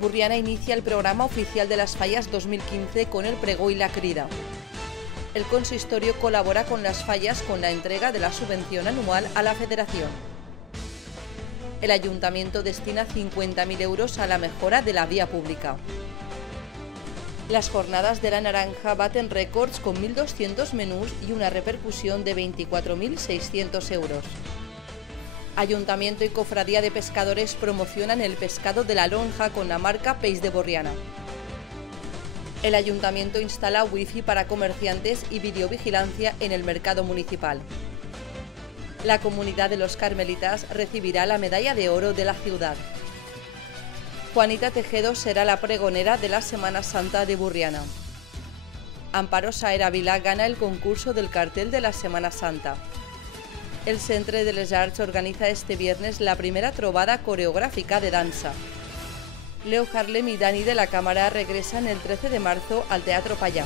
Burriana inicia el programa oficial de las fallas 2015 con el pregó y la crida. El consistorio colabora con las fallas con la entrega de la subvención anual a la Federación. El Ayuntamiento destina 50.000 euros a la mejora de la vía pública. Las jornadas de la naranja baten récords con 1.200 menús y una repercusión de 24.600 euros. Ayuntamiento y Cofradía de Pescadores promocionan el pescado de la lonja con la marca Peix de Borriana. El Ayuntamiento instala wifi para comerciantes y videovigilancia en el mercado municipal. La comunidad de los Carmelitas recibirá la medalla de oro de la ciudad. Juanita Tejedo será la pregonera de la Semana Santa de Burriana. Amparo Saer Vila gana el concurso del cartel de la Semana Santa. El Centre de les Arts organiza este viernes la primera trobada coreográfica de dansa. Leo Harlem y Dani de la Cámara regresan el 13 de marzo al Teatro Payá.